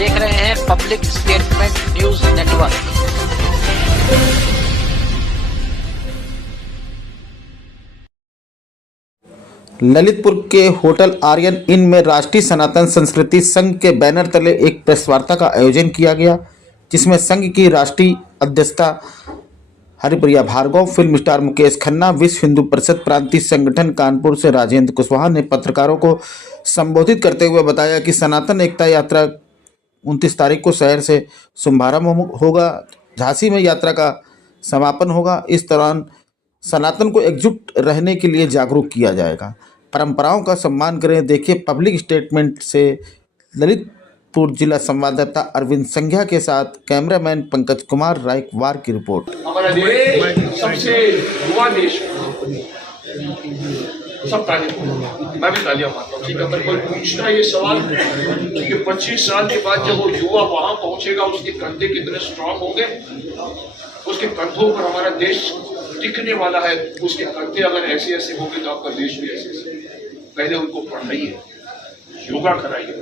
देख रहे हैं public statement news network. Lalitpur के होटल आर्यन इन में राष्ट्रीय सनातन संस्कृति संघ के बैनर तले एक प्रेस वार्ता का आयोजन किया गया, जिसमें संघ की राष्ट्रीय अध्यक्षा हरिप्रिया भार्गव, फिल्म स्टार मुकेश खन्ना, विश्व हिंदू परिषद प्रांतीय संगठन कानपुर से राजेंद्र कुशवाहा ने पत्रकारों को संबोधित करते हुए बताया कि सनातन एकता यात्रा 29 तारीख को शहर से शुभारंभ होगा, झांसी में यात्रा का समापन होगा। इस दौरान सनातन को एकजुट रहने के लिए जागरूक किया जाएगा। परंपराओं का सम्मान करें। देखिए पब्लिक स्टेटमेंट से ललितपुर जिला संवाददाता अरविंद संघ्या के साथ कैमरामैन पंकज कुमार रायकवार की रिपोर्ट। हमारा देश सबसे युवा देश, सब तालियां, मैं भी तालियां मारता हूँ। ठीक है, अगर कोई पूछना ये सवाल कि 25 साल के बाद जब वो युवा वहां पहुंचेगा, उसके कंधे कितने स्ट्रांग होंगे, उसके कंधों पर हमारा देश टिकने वाला है। उसके कंधे अगर ऐसे ऐसे होंगे तो आपका देश भी ऐसे ऐसे। पहले उनको पढ़ाइए, योगा कराइए।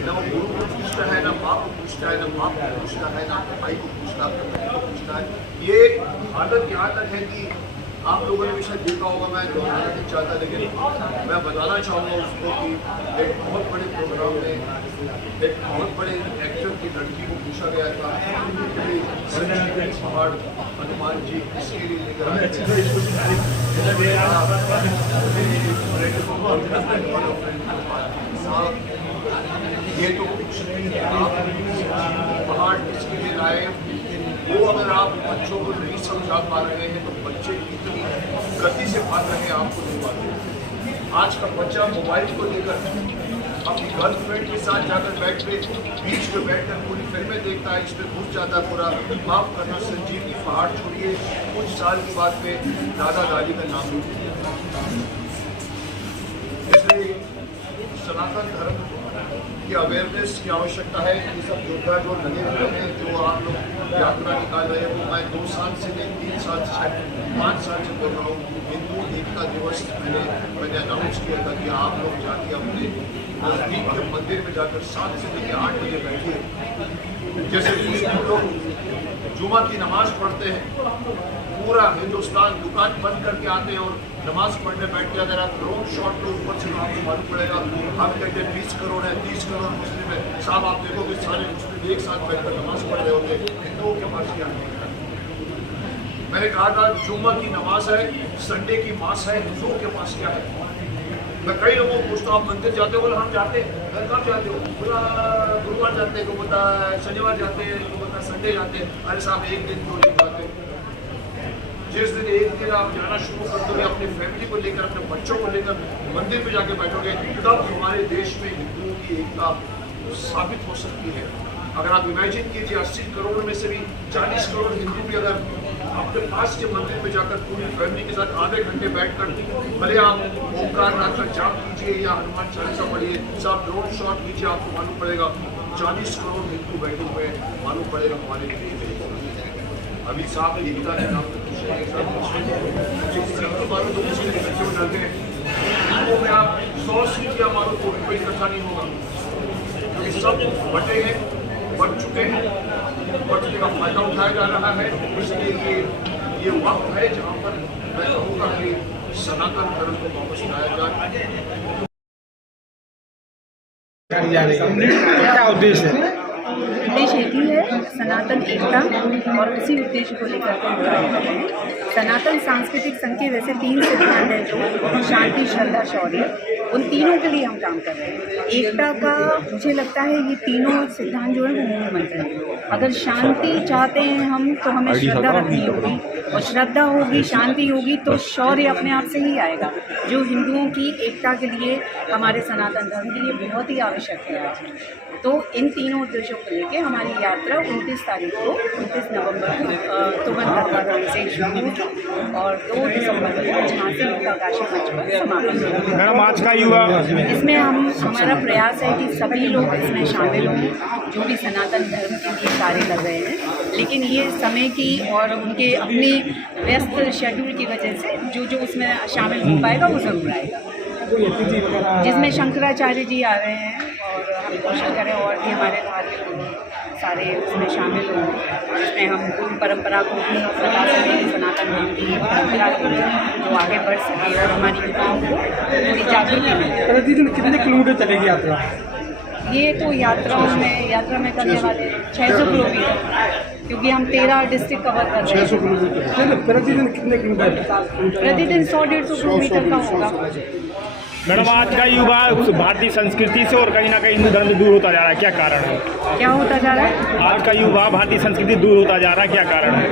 ना वो गुरु को पूछता है, ना बाप को पूछता है, ना बाप को पूछता है, ना अपने भाई को पूछता है, अपने बहन को पूछता है। ये आदत यहाँ तक है कि आप लोगों ने भी शायद देखा होगा, मैं दोहराना नहीं चाहता, लेकिन मैं बताना चाहूँगा उसको कि एक बहुत बड़े प्रोग्राम में एक बहुत बड़े एक्टर की लड़की को पूछा गया था पहाड़ हनुमान जी इसके लिए लेकर आए थे। ये तो आप पहाड़ किसके लिए लाए, वो अगर आप बच्चों को नहीं समझा पा रहे हैं तो बच्चे इतनी गति से भाग रहे हैं आपको नहीं पाते। आज का बच्चा मोबाइल को लेकर अपनी गर्लफ्रेंड के साथ जाकर बैठ पे बीच पे बैठकर पूरी फिल्में देखता है, इसमें घुस जाता है पूरा। माफ करना संजीवनी पहाड़ छोड़िए, कुछ साल की बात पे दादा दादी का नाम नहीं लिया। इसलिए सनातन धर्म की अवेयरनेस की आवश्यकता है। ये सब योद्धा जो लगे हुए हैं, जो आप लोग यात्रा निकाल रहे हैं, वो मैं 2 साल से नहीं 3 साल से 5 साल से बोल रहा हूँ। हिंदू एकता दिवस मैंने अनाउंस किया था कि आप लोग जाके अपने नजदीक के मंदिर में जाकर 7 से लेकर 8 बजे बैठिए। जैसे मुस्लिम लोग जुमा की नमाज पढ़ते हैं, पूरा हिंदुस्तान दुकान बंद करके आते हैं और नमाज पढ़ने बैठते हैं। अगर आप ड्रोन शॉट लो ऊपर से आपको मालूम पड़ेगा, आप कहते हैं 20 करोड़ है, 30 करोड़ मुस्लिम है। साहब आप देखोगे सारे मुस्लिम एक साथ बैठकर नमाज पढ़ रहे होते। हिंदुओं के पास क्या है? मैंने कहा था जुम्मा की नमाज है, संडे की मास है, हिंदुओं के पास क्या है? मैं कई लोगों को पूछता हूँ, आप मंदिर जाते हो? बोला हम जाते हैं। कब जाते हो? बोला गुरुवार जाते हैं, को बोलता शनिवार जाते हैं, को बोलता संडे जाते हैं। अरे साहब एक दिन तो नहीं जाते। जिस दिन एक दिन आप जाना शुरू कर दोगे अपनी फैमिली को लेकर, अपने बच्चों को लेकर मंदिर में जाके बैठोगे, तब हमारे देश में हिंदुओं की एकता साबित हो सकती है। अगर आप इमेजिन कीजिए 80 करोड़ में से भी 40 करोड़ हिंदू भी अगर अपने पास के मंदिर में जाकर पूरी फैमिली के साथ आधे घंटे बैठकर, भले आप ओमकार नाथ का जाप कीजिए या हनुमान चालीसा पढ़िए, सब ड्रोन शॉट कीजिए, आपको मालूम पड़ेगा 40 करोड़ हिंदू बैठे हुए, मालूम पड़ेगा हमारे लिए। अभी साहब एकता के नाम पर मारो तो मुस्लिम बच्चे को डरते हैं, हिंदुओं में आप 100 सीट या मारो तो भी कोई इकट्ठा नहीं होगा, क्योंकि सब बटे हैं, बढ़ चुके हैं, बढ़ने का फायदा उठाया जा रहा है। इसलिए ये वक्त है जहाँ पर मैं कहूँगा कि सनातन धर्म को वापस लाया जाए। क्या उद्देश्य है? उद्देश्य एक ही है, सनातन एकता, और उसी उद्देश्य को लेकर के हम कार्य कर रहे हैं। सनातन सांस्कृतिक संघ के वैसे 3 सिद्धांत हैं, जो शांति, श्रद्धा, शौर्य, उन तीनों के लिए हम काम कर रहे हैं। एकता का मुझे लगता है ये तीनों सिद्धांत जो है वो मूल मंत्र है। अगर शांति चाहते हैं हम, तो हमें श्रद्धा रखनी होगी, और श्रद्धा होगी, शांति होगी, तो शौर्य अपने आप से ही आएगा, जो हिंदुओं की एकता के लिए, हमारे सनातन धर्म के लिए बहुत ही आवश्यक है आज। तो इन तीनों उद्देश्यों को लेकर हमारी यात्रा 29 तारीख को, 29 नवंबर को तुगन दरबार से शुरू होगी और 2 दिसंबर को झांसी उत्तरकाशी मंच पर समापन होगा। मैडम आज का युवा इसमें हमारा प्रयास है कि सभी लोग इसमें शामिल हों, जो भी सनातन धर्म के लिए कार्य कर रहे हैं, लेकिन ये समय की और उनके अपने व्यस्त शेड्यूल की वजह से जो उसमें शामिल हो पाएगा वो ज़रूर आएगा। कोई अतिथि वगैरह जिसमें शंकराचार्य जी आ रहे हैं और हम कोशिश करें और भी हमारे धार्मिक गुरु सारे उसमें शामिल हों, जिसमें हम गुरु परंपरा को भी बता सकें, सनातन धर्म की परंपरा को जो आगे बढ़ सके और हमारी युवाओं को थोड़ी जागृति मिले। प्रतिदिन कितने किलोमीटर चलेगी यात्रा? ये तो यात्रा में करने वाले 600 किलोमीटर, क्योंकि हम 13 डिस्ट्रिक्ट कवर कर रहे हैं। 600 किलोमीटर प्रतिदिन कितने किलोमीटर? प्रतिदिन 100-150 किलोमीटर का होगा। मैडम, आज का युवा भारतीय संस्कृति से और कहीं ना कहीं हिंदू धर्म से दूर होता जा रहा है, क्या कारण है? क्या होता जा रहा है? आज का युवा भारतीय संस्कृति दूर होता जा रहा है, क्या कारण है?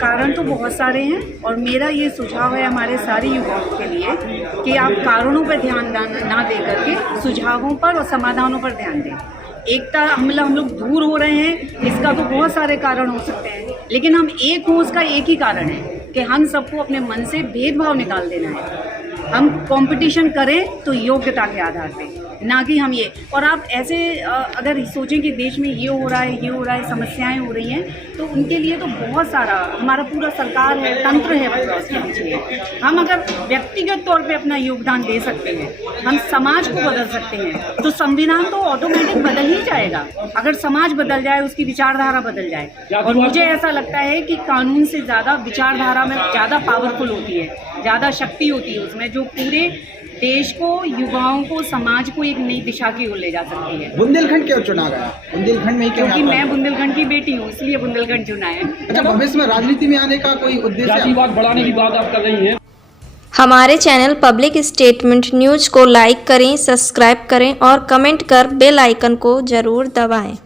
कारण तो बहुत सारे हैं और मेरा ये सुझाव है हमारे सारे युवाओं के लिए कि आप कारणों पर ध्यान ना दे करके सुझावों पर और समाधानों पर ध्यान दें। एकता हम लोग दूर हो रहे हैं, इसका तो बहुत सारे कारण हो सकते हैं, लेकिन हम एक हों उसका एक ही कारण है कि हम सबको अपने मन से भेदभाव निकाल देना है। हम कंपटीशन करें तो योग्यता के आधार पे, ना कि हम ये। और आप ऐसे अगर सोचें कि देश में ये हो रहा है, समस्याएं हो रही हैं, तो उनके लिए तो बहुत सारा हमारा पूरा सरकार है, तंत्र है, मतलब उसके पीछे। हम अगर व्यक्तिगत तौर पे अपना योगदान दे सकते हैं, हम समाज को बदल सकते हैं, तो संविधान तो ऑटोमेटिक बदल ही जाएगा। अगर समाज बदल जाए, उसकी विचारधारा बदल जाए। और मुझे ऐसा लगता है कि कानून से ज़्यादा विचारधारा में ज़्यादा पावरफुल होती है, ज़्यादा शक्ति होती है उसमें, जो पूरे देश को, युवाओं को, समाज को एक नई दिशा की ओर ले जा सकती है। बुंदेलखंड क्यों चुना गया? बुंदेलखंड में ही क्यों? क्योंकि मैं बुंदेलखंड की बेटी हूँ, इसलिए बुंदेलखंड चुना है। अच्छा, भविष्य में राजनीति में आने का कोई उद्देश्य? जातिवाद बढ़ाने की बात आप कर रही हैं। हमारे चैनल पब्लिक स्टेटमेंट न्यूज़ को लाइक करें, सब्सक्राइब करें और कमेंट कर बेल आइकन को ज़रूर दबाएं।